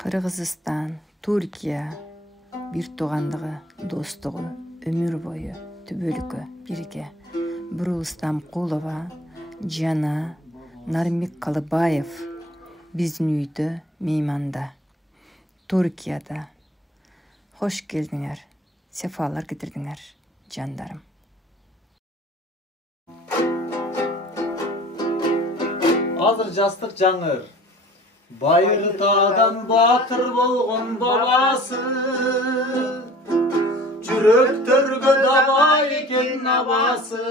Кыргызстан, Түркия бир туугандыгы, достугу өмүр бою түбөлүккө бирге. Бурулстан Кулова жана Нармик Калыбаев биздин үйдө мейманда. Түркияда. Хош келдиңер, сефалар кетирдиңер, жандарым. Азыр жастык жаңыр. Байыртадан батыр болгон бабасы. Жүрөктөргө даба экен абасы.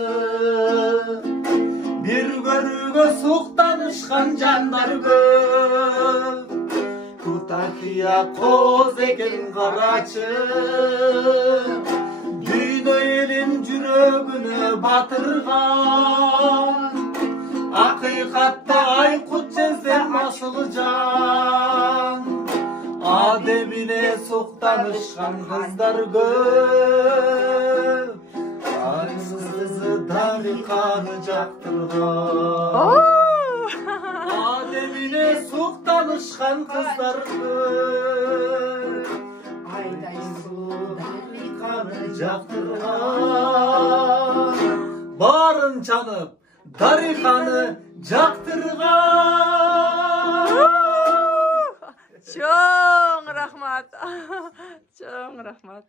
Бир көрүүгө суктанышкан жандар көп. Кутахия коз экен карачы. Дүйнө элин жүрөгүнө батырган. Акыйкатта айкут жезден асылы жан. Адемине суктанышкан кыздар көп. Кызы дарыканы жактырган. Адемине суктанышкан кыздар көп. Айдай сулуу дарыканы жактырган. Барын чанып дарыканы жактырган. Чоң рахмат. Чоң рахмат.